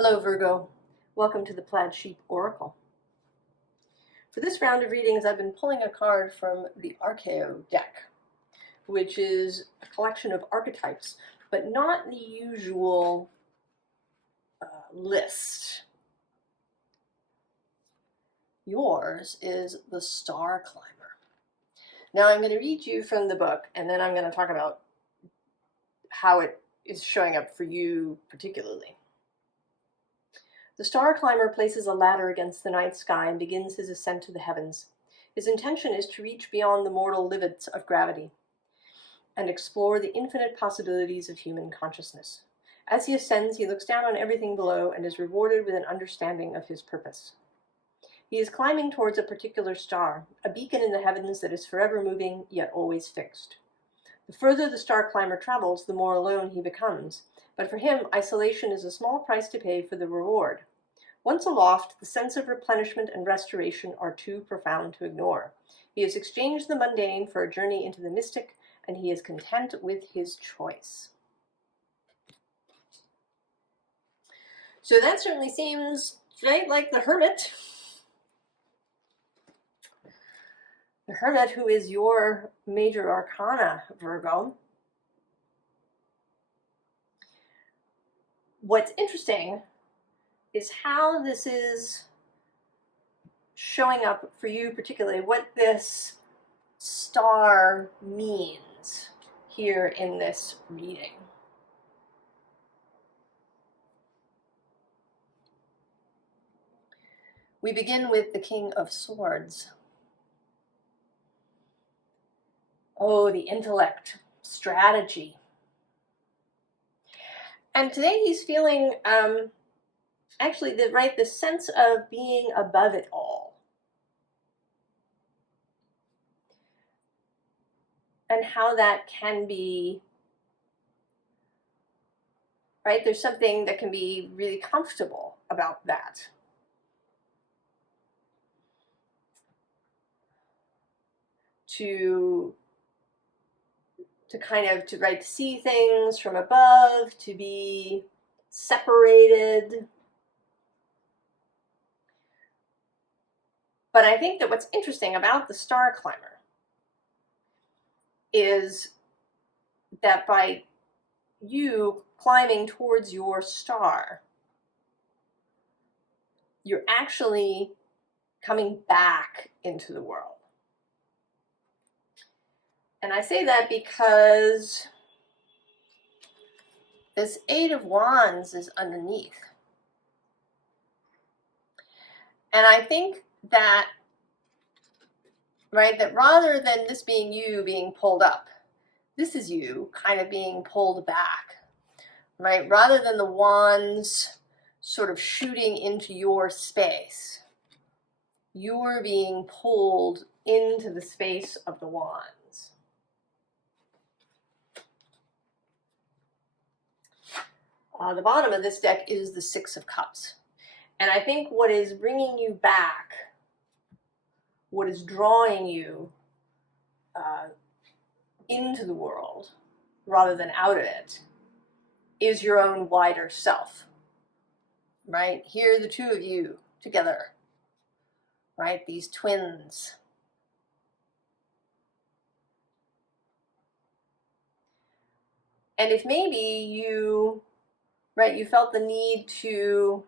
Hello Virgo, welcome to the Plaid Sheep Oracle. For this round of readings I've been pulling a card from the Archeo deck, which is a collection of archetypes, but not the usual list. Yours is the Star Climber. Now I'm going to read you from the book and then I'm going to talk about how it is showing up for you particularly. The Star Climber places a ladder against the night sky and begins his ascent to the heavens. His intention is to reach beyond the mortal limits of gravity and explore the infinite possibilities of human consciousness. As he ascends, he looks down on everything below and is rewarded with an understanding of his purpose. He is climbing towards a particular star, a beacon in the heavens that is forever moving, yet always fixed. The further the Star Climber travels, the more alone he becomes, but for him, isolation is a small price to pay for the reward. Once aloft, the sense of replenishment and restoration are too profound to ignore. He has exchanged the mundane for a journey into the mystic, and he is content with his choice. So that certainly seems right like the Hermit. The Hermit, who is your major arcana, Virgo. What's interesting is how this is showing up for you particularly, what this star means here in this reading. We begin with the King of Swords. Oh, the intellect, strategy. And today he's feeling actually the sense of being above it all. And how that can be, right? There's something that can be really comfortable about that. To see things from above, to be separated. But I think that what's interesting about the Star Climber is that by you climbing towards your star, you're actually coming back into the world. And I say that because this Eight of Wands is underneath. And I think that, right, that rather than this being you being pulled up, this is you kind of being pulled back, right? Rather than the wands sort of shooting into your space, you're being pulled into the space of the wands. The bottom of this deck is the Six of Cups. And I think what is bringing you back, what is drawing you into the world rather than out of it, is your own wider self, right? Here, the two of you together, right? These twins. And if maybe you, right, you felt the need to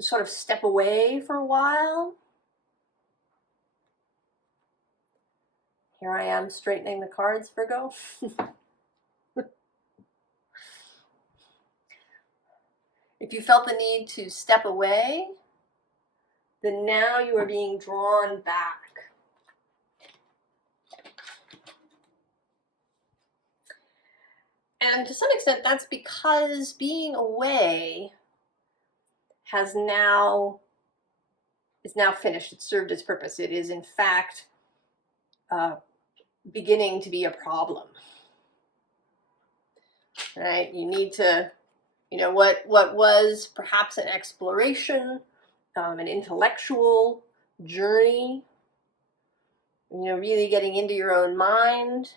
sort of step away for a while. Here I am straightening the cards, Virgo. If you felt the need to step away, then now you are being drawn back. And to some extent, that's because being away is now finished. It's served its purpose. It is, in fact, beginning to be a problem. Right? You need to, what was perhaps an exploration, an intellectual journey, really getting into your own mind,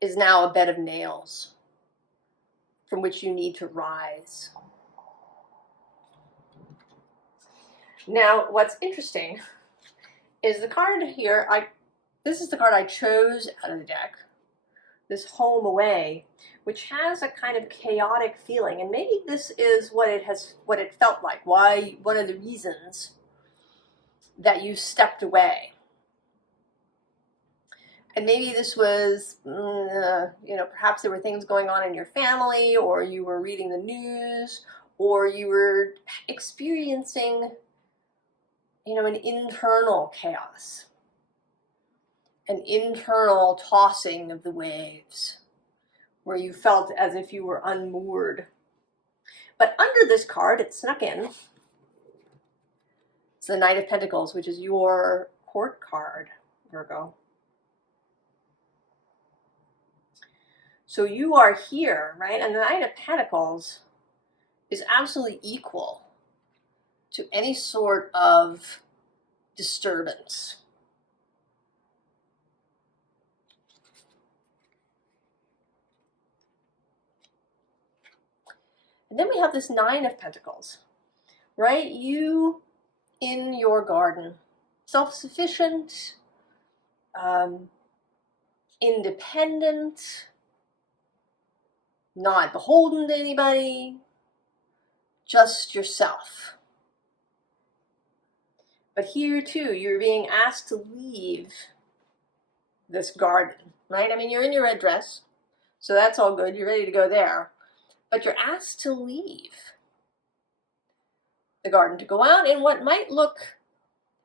is now a bed of nails from which you need to rise. Now, what's interesting is the card here, this is the card I chose out of the deck, this Home Away, which has a kind of chaotic feeling, and maybe this is what it felt like. One of the reasons that you stepped away. And maybe this was, perhaps there were things going on in your family, or you were reading the news, or you were experiencing, an internal chaos, an internal tossing of the waves, where you felt as if you were unmoored. But under this card, it snuck in. It's the Knight of Pentacles, which is your court card, Virgo. So you are here, right? And the Knight of Pentacles is absolutely equal to any sort of disturbance. And then we have this Nine of Pentacles, right? You in your garden, self-sufficient, independent, not beholden to anybody, just yourself. But here too, you're being asked to leave this garden, right? I mean, you're in your red dress, so that's all good. You're ready to go there. But you're asked to leave the garden, to go out in what might look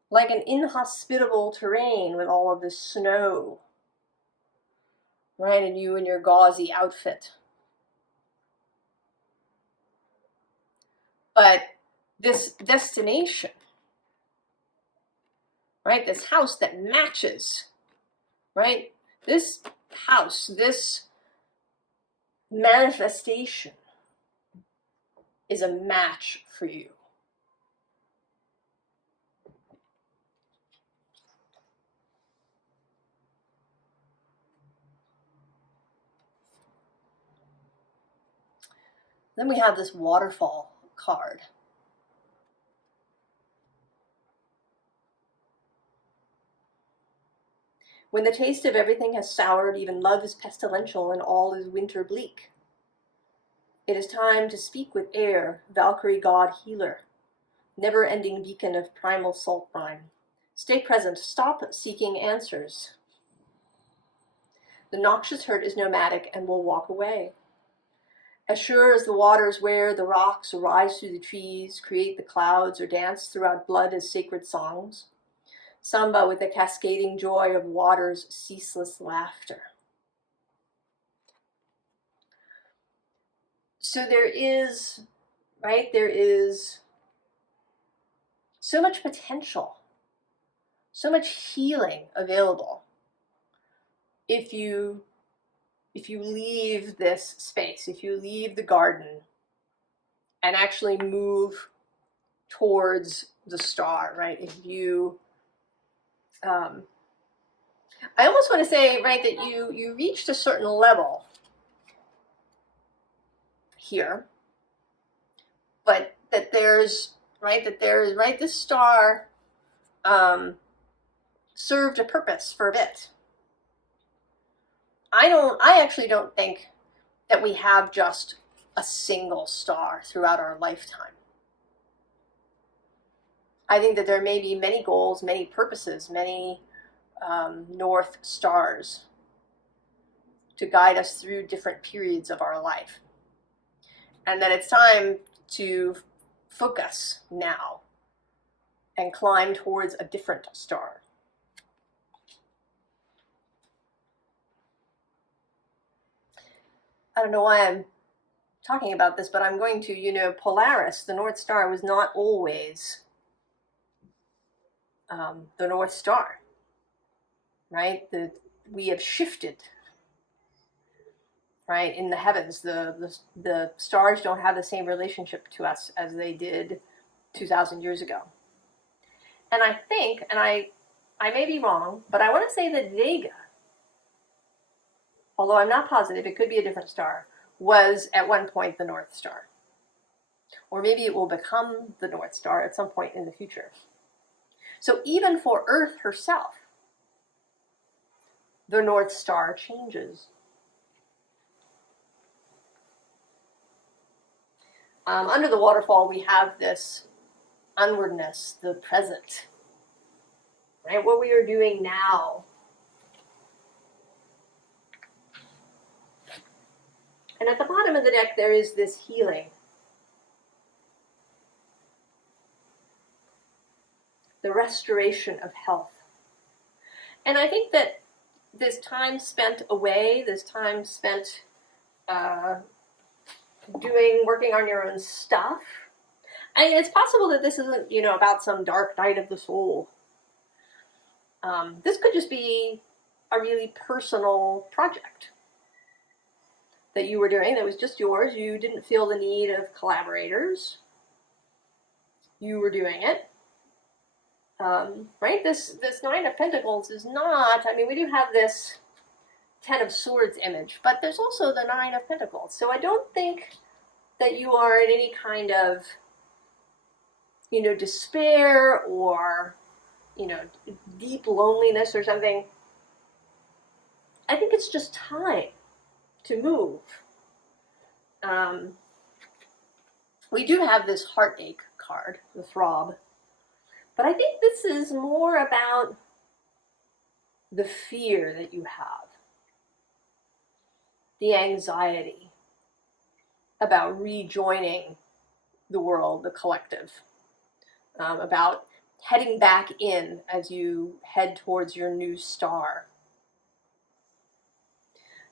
like an inhospitable terrain with all of this snow, right? And you in your gauzy outfit. But this destination, right? This house that matches, right? This house, this manifestation is a match for you. Then we have this waterfall card. When the taste of everything has soured, even love is pestilential and all is winter bleak. It is time to speak with air, Valkyrie god healer, never-ending beacon of primal salt brine. Stay present, stop seeking answers. The noxious hurt is nomadic and will walk away. As sure as the waters wear the rocks, or rise through the trees, create the clouds, or dance throughout blood as sacred songs, samba with the cascading joy of water's ceaseless laughter. So there is, right, there is so much potential, so much healing available if you leave this space, if you leave the garden and actually move towards the star, right? If you, I almost want to say, right, that you reached a certain level here, but that there's, right, this star served a purpose for a bit. I actually don't think that we have just a single star throughout our lifetime. I think that there may be many goals, many purposes, many north stars to guide us through different periods of our life. And that it's time to focus now and climb towards a different star. I don't know why I'm talking about this, but I'm going to, Polaris, the North Star, was not always the North Star, right? We have shifted, right? In the heavens, the stars don't have the same relationship to us as they did 2,000 years ago. And I think, and I may be wrong, but I want to say that Vega, although I'm not positive, it could be a different star, was at one point the North Star. Or maybe it will become the North Star at some point in the future. So even for Earth herself, the North Star changes. Under the waterfall, we have this onwardness, the present, right? What we are doing now. And at the bottom of the deck, there is this healing. The restoration of health. And I think that this time spent away, this time spent working on your own stuff. I mean, it's possible that this isn't, about some dark night of the soul. This could just be a really personal project that you were doing that was just yours. You didn't feel the need of collaborators. You were doing it. Right? This Nine of Pentacles is not, we do have this Ten of Swords image, but there's also the Nine of Pentacles. So I don't think that you are in any kind of, despair or, deep loneliness or something. I think it's just time to move. We do have this heartache card, the throb. But I think this is more about the fear that you have, the anxiety about rejoining the world, the collective, about heading back in as you head towards your new star.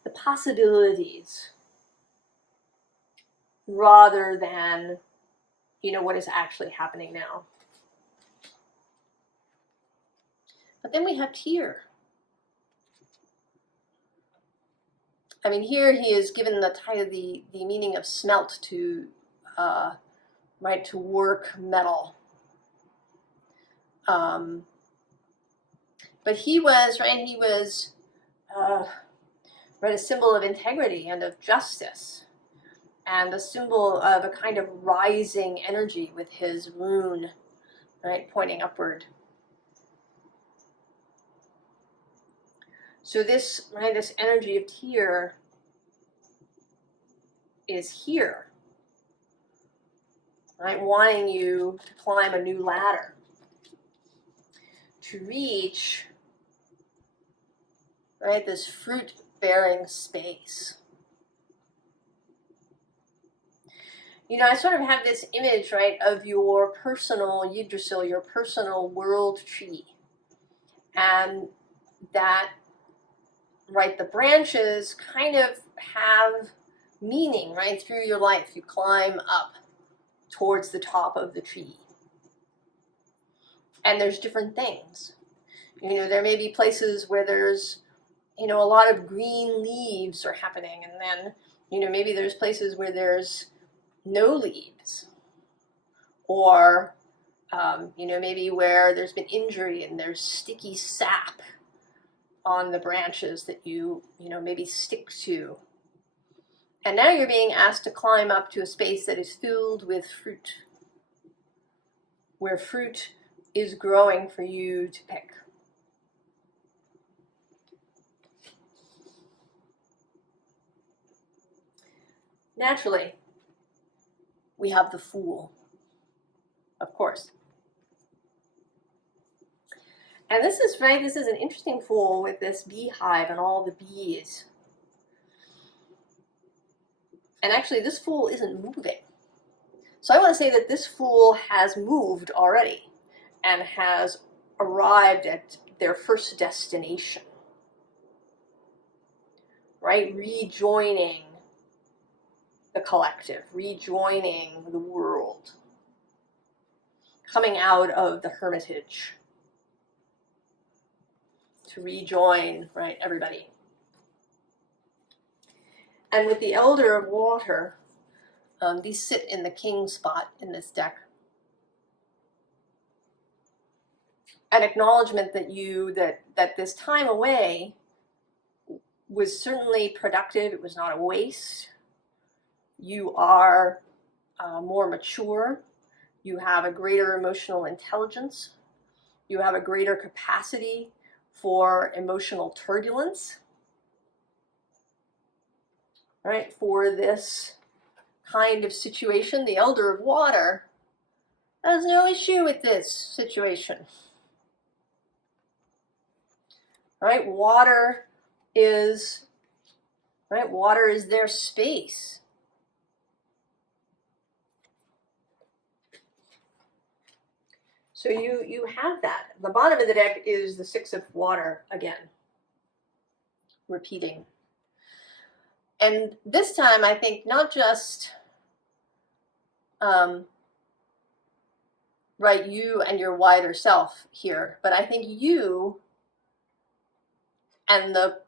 The possibilities rather than, what is actually happening now. But then we have Tyr. Here he is given the title, the meaning of smelt, to to work metal. But he was a symbol of integrity and of justice, and a symbol of a kind of rising energy with his rune, pointing upward. So this energy of Tyr is here, wanting you to climb a new ladder, to reach, this fruit-bearing space. I sort of have this image, of your personal Yggdrasil, your personal world tree, and that, the branches kind of have meaning, through your life. You climb up towards the top of the tree. And there's different things. There may be places where there's, a lot of green leaves are happening. And then, maybe there's places where there's no leaves. Or, maybe where there's been injury and there's sticky sap on the branches that you maybe stick to. And now you're being asked to climb up to a space that is filled with fruit, where fruit is growing for you to pick. Naturally, we have the Fool, of course. And this is an interesting Fool with this beehive and all the bees. And actually, this Fool isn't moving. So I want to say that this Fool has moved already and has arrived at their first destination. Rejoining the collective, rejoining the world, coming out of the hermitage to rejoin, everybody. And with the Elder of Water, these sit in the king spot in this deck. An acknowledgement that this time away was certainly productive. It was not a waste. You are more mature. You have a greater emotional intelligence. You have a greater capacity for emotional turbulence, right? For this kind of situation, the Elder of Water has no issue with this situation, right? Water is their space. So you have that. The bottom of the deck is the Six of Water again, repeating. And this time, I think not just right, you and your wider self here, but I think you and the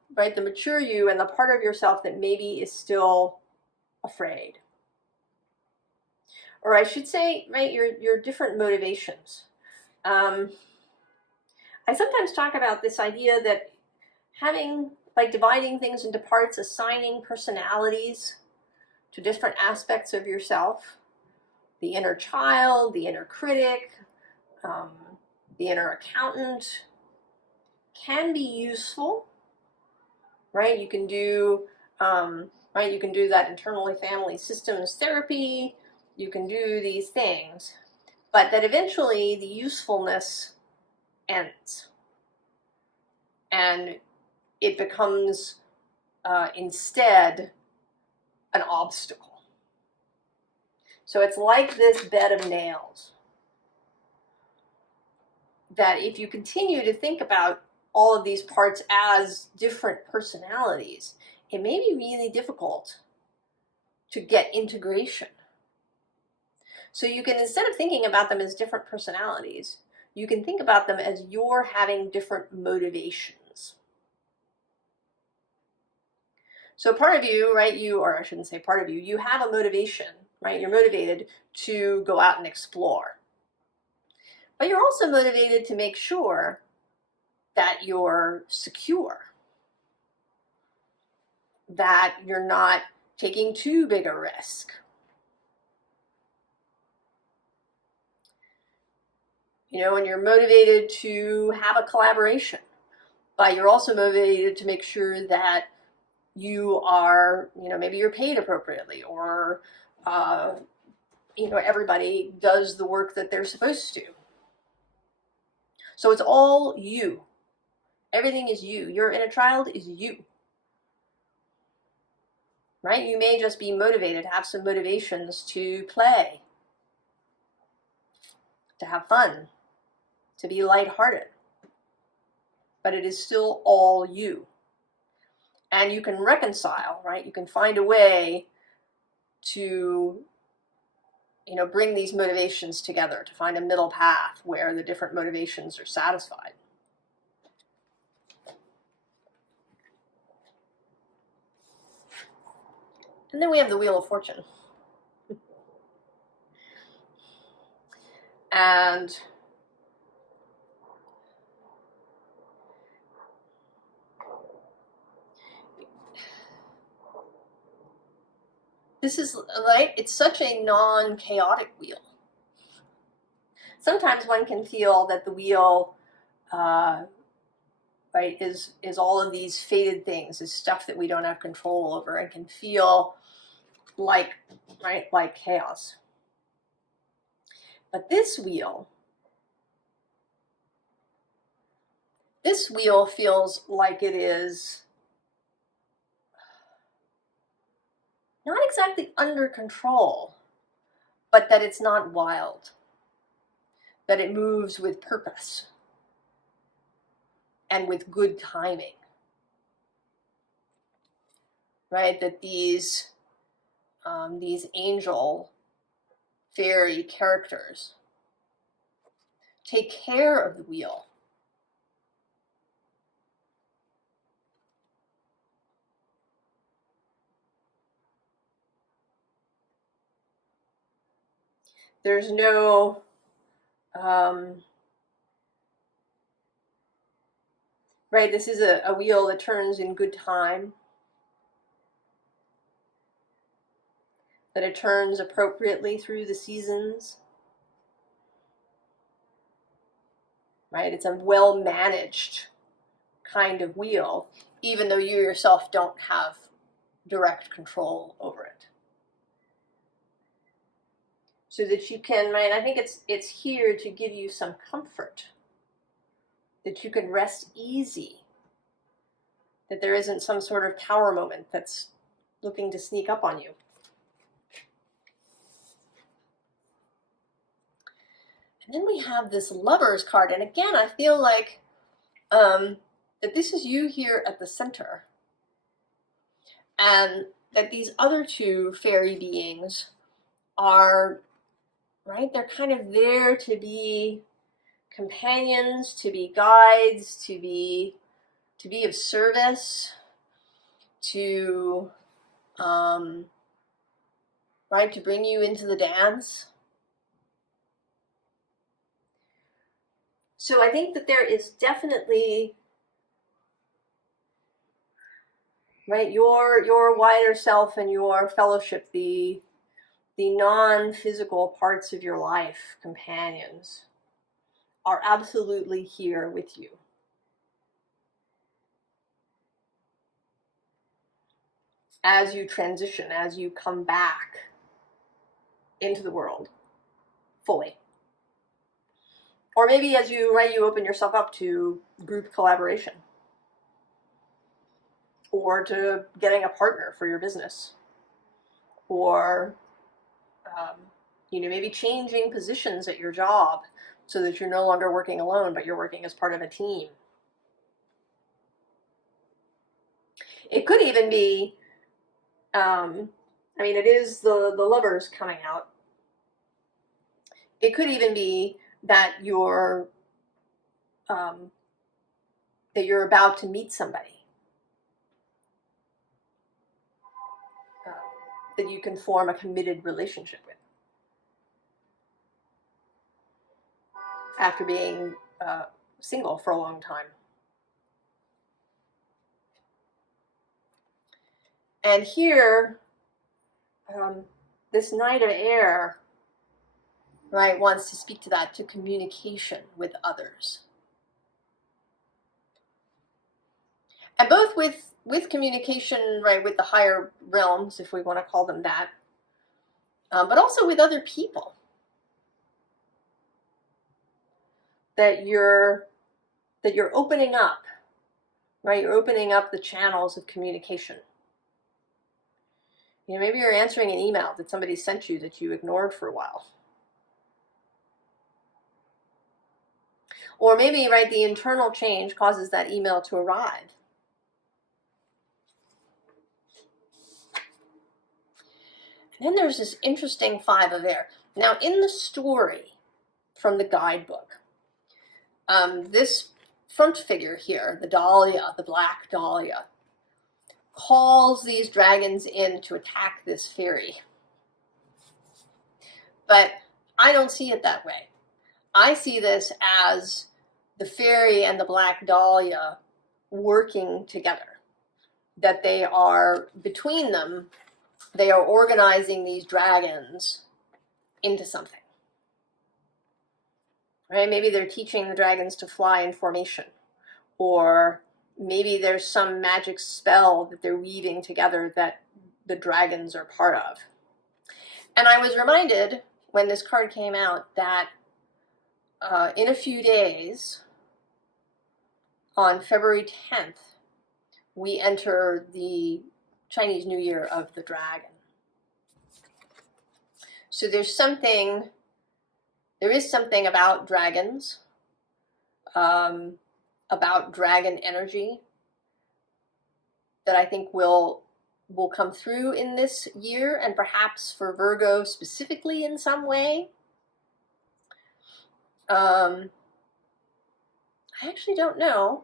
mature you and the part of yourself that maybe is still afraid. Or I should say, right, your different motivations. I sometimes talk about this idea that having, like, dividing things into parts, assigning personalities to different aspects of yourself, the inner child, the inner critic, the inner accountant, can be useful, right? You can do, you can do that internally family systems therapy. You can do these things, but that eventually the usefulness ends, and it becomes instead an obstacle. So it's like this bed of nails that if you continue to think about all of these parts as different personalities, it may be really difficult to get integration. So you can, instead of thinking about them as different personalities, you can think about them as you're having different motivations. So part of you, right, or I shouldn't say part of you, you have a motivation, right? You're motivated to go out and explore. But you're also motivated to make sure that you're secure, that you're not taking too big a risk. You know, and you're motivated to have a collaboration, but you're also motivated to make sure that you are, you know, maybe you're paid appropriately, or, you know, everybody does the work that they're supposed to. So it's all you. Everything is you. Your inner child is you. Right? You may just be motivated, have some motivations to play, to have fun, to be lighthearted. But it is still all you. And you can reconcile, right? You can find a way to, you know, bring these motivations together, to find a middle path where the different motivations are satisfied. And then we have the Wheel of Fortune. And this is, like, it's such a non-chaotic wheel. Sometimes one can feel that the wheel, right, is all of these fated things, is stuff that we don't have control over, and can feel like, right, like chaos. But this wheel feels like it is not exactly under control, but that it's not wild, that it moves with purpose and with good timing, right? That these angel, fairy characters take care of the wheel. There's no right, this is a wheel that turns in good time. that it turns appropriately through the seasons. Right? It's a well-managed kind of wheel, even though you yourself don't have direct control over it. So that you can, right, I think it's here to give you some comfort, that you can rest easy, that there isn't some sort of power moment that's looking to sneak up on you. And then we have this Lovers card, and again, I feel like that this is you here at the center, and that these other two fairy beings are, right, they're kind of there to be companions, to be guides, to be of service, to right, to bring you into the dance. So I think that there is definitely, right, your wider self and your fellowship, the non-physical parts of your life, companions, are absolutely here with you. As you transition, as you come back into the world fully. Or maybe as you, right, you open yourself up to group collaboration, or to getting a partner for your business, or maybe changing positions at your job so that you're no longer working alone, but you're working as part of a team. It could even be, it is the Lovers coming out. It could even be that you're about to meet somebody that you can form a committed relationship with after being single for a long time. And here, this Knight of Air, right, wants to speak to that, to communication with others. And both with communication, right, with the higher realms, if we want to call them that, but also with other people. That you're opening up, right? You're opening up the channels of communication. Maybe you're answering an email that somebody sent you that you ignored for a while. Or maybe, right, the internal change causes that email to arrive. And then there's this interesting Five of Air. Now, in the story from the guidebook, this front figure here, the Dahlia, the Black Dahlia, calls these dragons in to attack this fairy. But I don't see it that way. I see this as the fairy and the Black Dahlia working together. That they are, between them, they are organizing these dragons into something. Right? Maybe they're teaching the dragons to fly in formation. Or maybe there's some magic spell that they're weaving together that the dragons are part of. And I was reminded when this card came out that in a few days, on February 10th, we enter the Chinese New Year of the Dragon. So there is something about dragons, about dragon energy, that I think will come through in this year, and perhaps for Virgo specifically in some way. I actually don't know,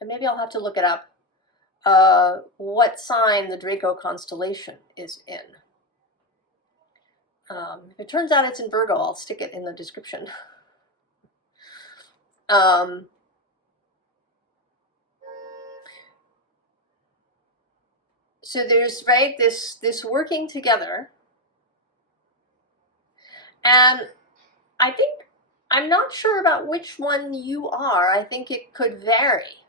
and maybe I'll have to look it up, what sign the Draco constellation is in. If it turns out it's in Virgo, I'll stick it in the description. So there's, right, this working together And I'm not sure about which one you are. I think it could vary.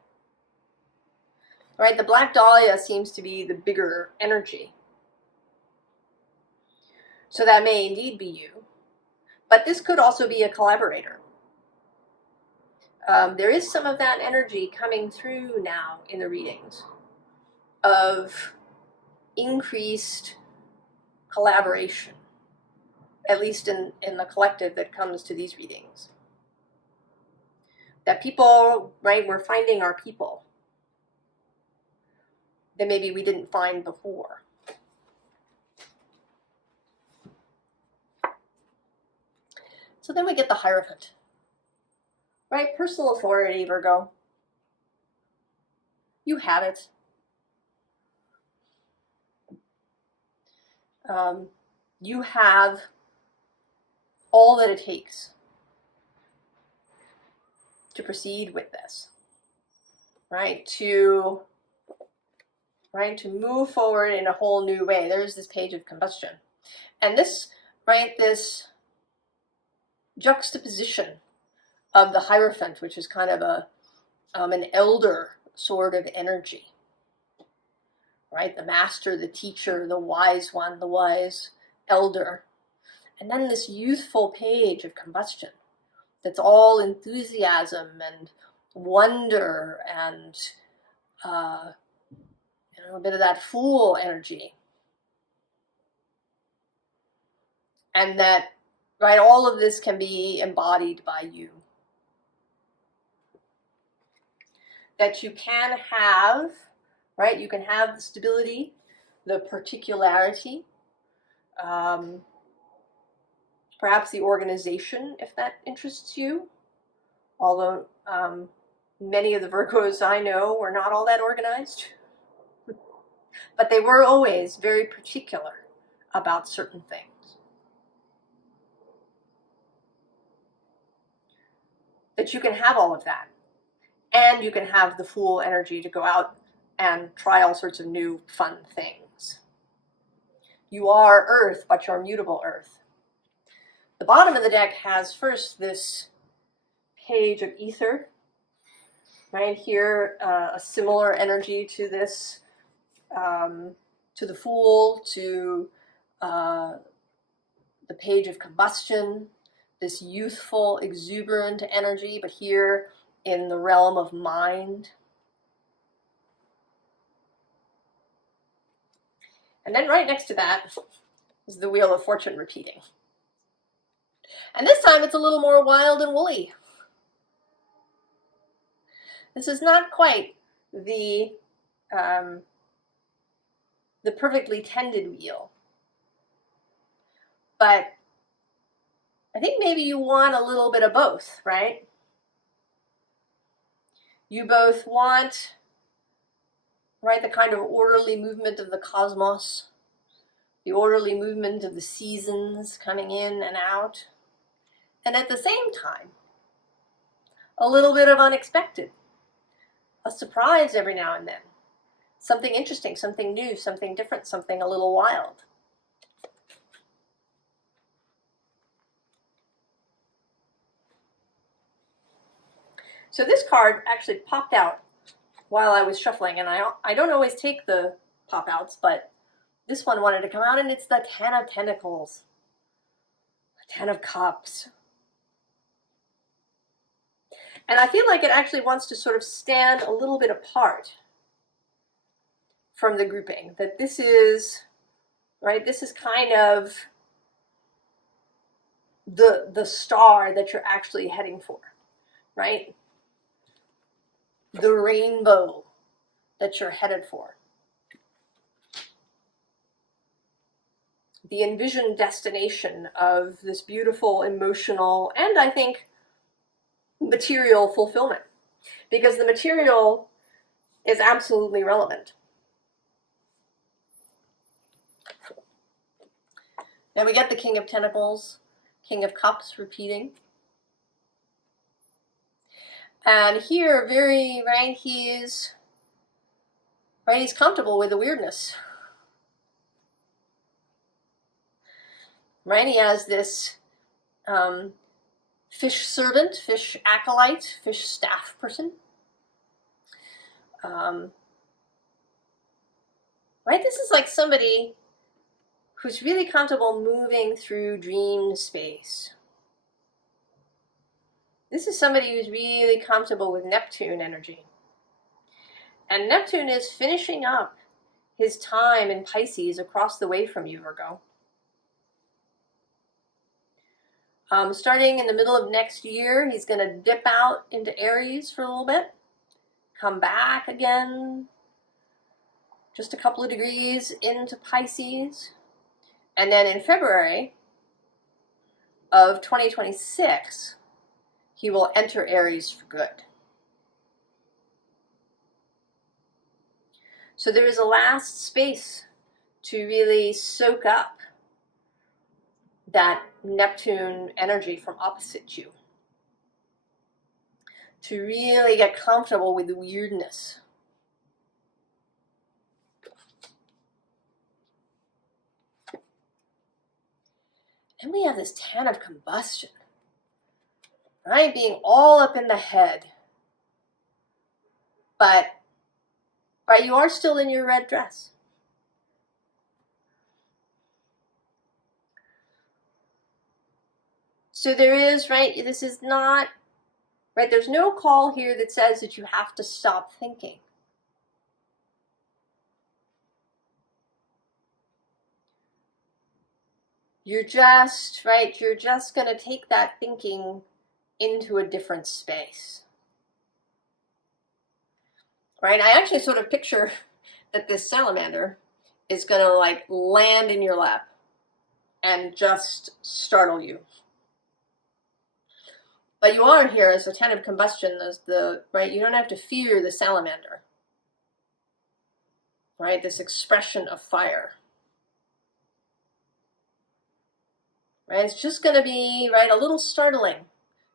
Right? The Black Dahlia seems to be the bigger energy. So that may indeed be you. But this could also be a collaborator. There is some of that energy coming through now in the readings of increased collaboration, at least in the collective that comes to these readings. That people, right, we're finding our people that maybe we didn't find before. So then we get the Hierophant. Right? Personal authority, Virgo. You have it. You have all that it takes to proceed with this. Right? To move forward in a whole new way. There's this page of combustion. And this, right, this juxtaposition of the Hierophant, which is kind of an elder sort of energy, right? The master, the teacher, the wise one, the wise elder. And then this youthful page of combustion that's all enthusiasm and wonder and a bit of that fool energy. And that, right, all of this can be embodied by you. That you can have, right, you can have the stability, the particularity, perhaps the organization, if that interests you. Although many of the Virgos I know were not all that organized. But they were always very particular about certain things. That you can have all of that. And you can have the fool energy to go out and try all sorts of new fun things. You are Earth, but you're mutable Earth. The bottom of the deck has first this page of ether. Right here, a similar energy to this, to the Fool, to the page of combustion, this youthful, exuberant energy, but here in the realm of mind. And then right next to that is the Wheel of Fortune repeating. And this time it's a little more wild and woolly. This is not quite the perfectly tended wheel. But I think maybe you want a little bit of both, right? You both want, right, the kind of orderly movement of the cosmos, the orderly movement of the seasons coming in and out, and at the same time, a little bit of unexpected, a surprise every now and then, something interesting, something new, something different, something a little wild. So this card actually popped out while I was shuffling, and I don't always take the pop-outs, but this one wanted to come out, and it's the Ten of Pentacles, the Ten of Cups. And I feel like it actually wants to sort of stand a little bit apart from the grouping, that this is, right, this is kind of the star that you're actually heading for, right? The rainbow that you're headed for. The envisioned destination of this beautiful, emotional, and I think material fulfillment. Because the material is absolutely relevant. Now we get the King of Pentacles, King of Cups repeating. And here, very, right, he's comfortable with the weirdness. Right, he has this Fish servant, fish acolyte, fish staff person. Right? This is like somebody who's really comfortable moving through dream space. This is somebody who's really comfortable with Neptune energy. And Neptune is finishing up his time in Pisces across the way from you, Virgo. Starting in the middle of next year, he's going to dip out into Aries for a little bit, come back again, just a couple of degrees into Pisces, and then in February of 2026, he will enter Aries for good. So there is a last space to really soak up that Neptune energy from opposite you, to really get comfortable with the weirdness. And we have this 10 of combustion, right? Being all up in the head. But, right, you are still in your red dress. So there is, right, this is not, right, there's no call here that says that you have to stop thinking. You're just, right, you're just going to take that thinking into a different space. Right, I actually sort of picture that this salamander is going to like land in your lap and just startle you. But you are here as the 10 of combustion, as the, right, you don't have to fear the salamander. Right, this expression of fire. Right, it's just going to be, right, a little startling.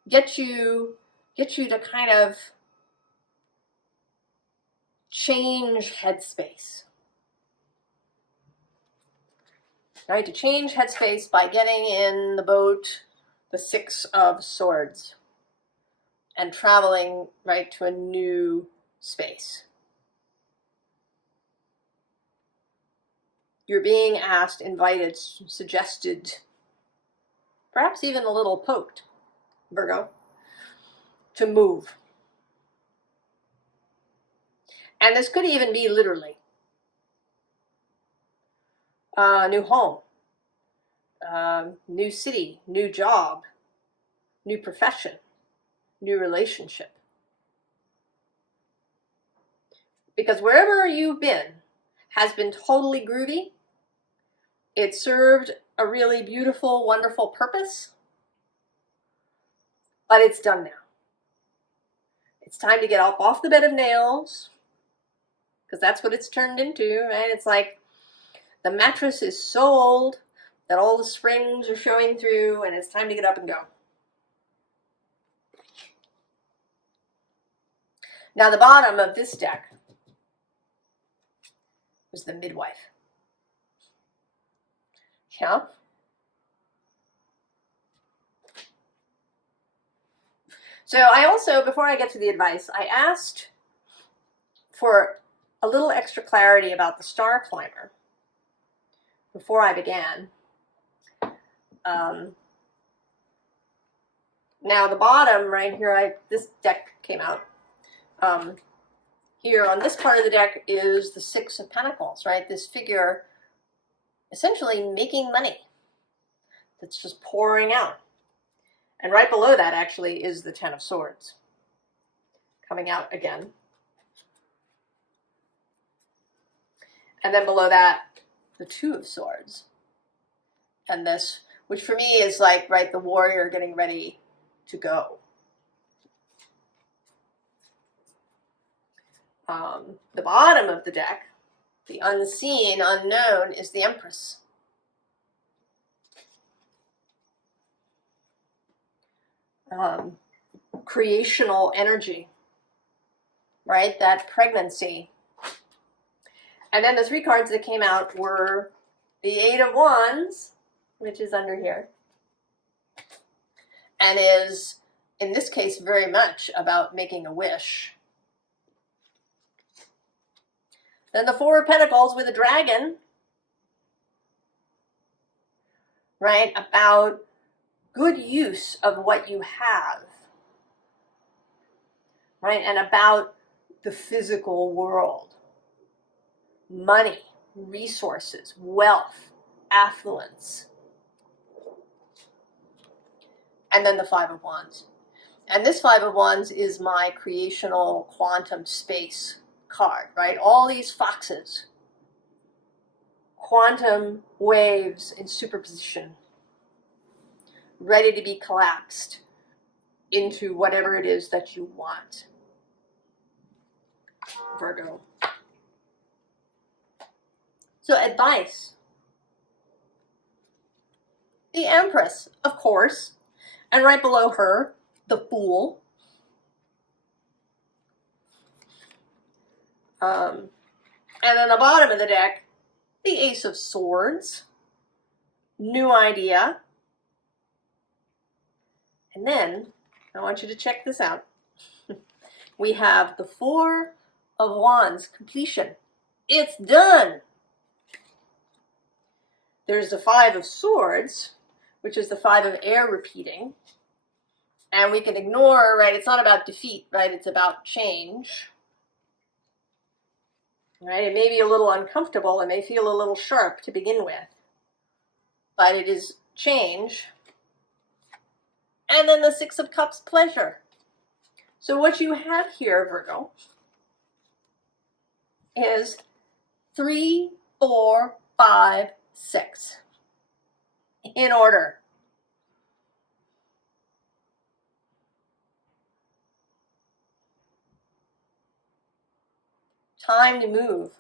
Get you to kind of change headspace. Right, to change headspace by getting in the boat, the 6 of Swords, and traveling, right, to a new space. You're being asked, invited, suggested, perhaps even a little poked, Virgo, to move. And this could even be literally. New home, new city, new job, new profession, new relationship. Because wherever you've been has been totally groovy. It served a really beautiful, wonderful purpose, but it's done now. It's time to get up off the bed of nails, because that's what it's turned into, right? It's like the mattress is so old that all the springs are showing through, and it's time to get up and go. Now, the bottom of this deck was the midwife. Yeah? So I also, before I get to the advice, I asked for a little extra clarity about the star climber before I began. Now the bottom right here, this deck came out. Here on this part of the deck is the 6 of Pentacles, right? This figure essentially making money that's just pouring out. And right below that actually is the 10 of Swords coming out again. And then below that, the 2 of Swords. And this, which for me is like, right, the warrior getting ready to go. The bottom of the deck, the unseen, unknown, is the Empress. Creational energy, right? That pregnancy. And then the 3 cards that came out were the 8 of Wands, which is under here, and is, in this case, very much about making a wish. Then the Four of Pentacles with a dragon, right? About good use of what you have, right? And about the physical world. Money, resources, wealth, affluence. And then the Five of Wands. And this Five of Wands is my creational quantum space card, right? All these foxes, quantum waves in superposition, ready to be collapsed into whatever it is that you want. Virgo. So advice. The Empress, of course, and right below her, the Fool. And on the bottom of the deck, the Ace of Swords, new idea. And then, I want you to check this out. We have the Four of Wands, completion. It's done. There's the Five of Swords, which is the Five of Air repeating. And we can ignore, right, it's not about defeat, right, it's about change. Right, it may be a little uncomfortable, it may feel a little sharp to begin with, but it is change. And then the Six of Cups, pleasure. So what you have here, Virgo, is 3, 4, 5, 6 in order. Time to move.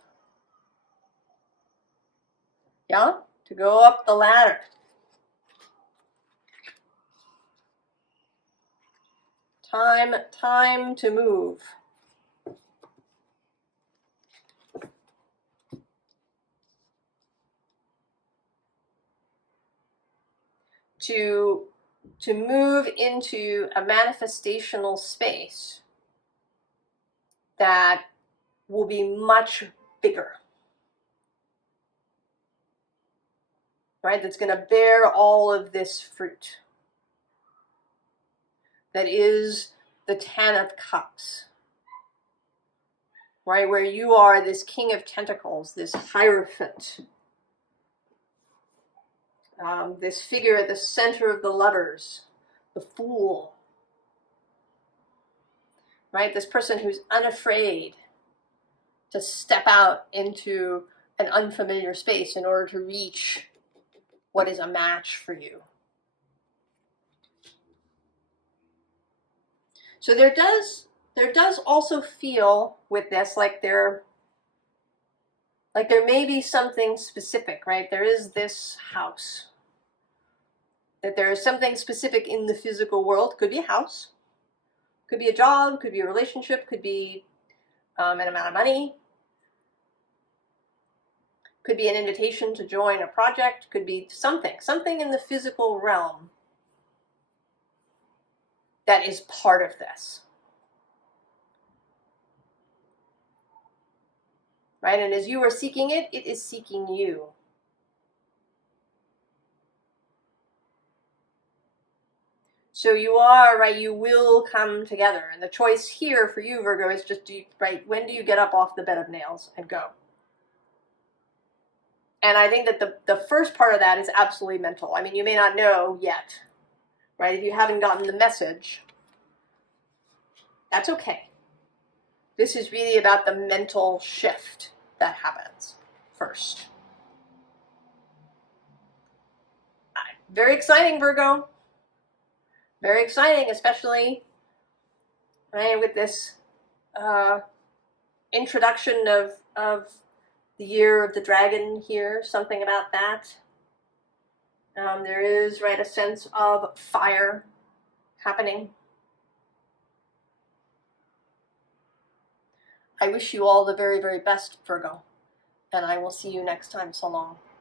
Yeah, to go up the ladder. Time to move. To move into a manifestational space that will be much bigger, right? That's going to bear all of this fruit. That is the Ten of Cups, right? Where you are this King of Pentacles, this Hierophant, this figure at the center of the Lovers, the Fool, right? This person who's unafraid to step out into an unfamiliar space in order to reach what is a match for you. So there does also feel with this like there may be something specific, right? There is this house. That there is something specific in the physical world. Could be a house, could be a job, could be a relationship, could be an amount of money, could be an invitation to join a project, could be something in the physical realm that is part of this. Right? And as you are seeking it, it is seeking you. So you are, right, you will come together. And the choice here for you, Virgo, is just, right, when do you get up off the bed of nails and go? And I think that the first part of that is absolutely mental. I mean, you may not know yet, right? If you haven't gotten the message, that's okay. This is really about the mental shift that happens first. Very exciting, Virgo. Very exciting, especially, right, with this introduction of the year of the dragon here, something about that. There is, right, a sense of fire happening. I wish you all the very, very best, Virgo, and I will see you next time. So long.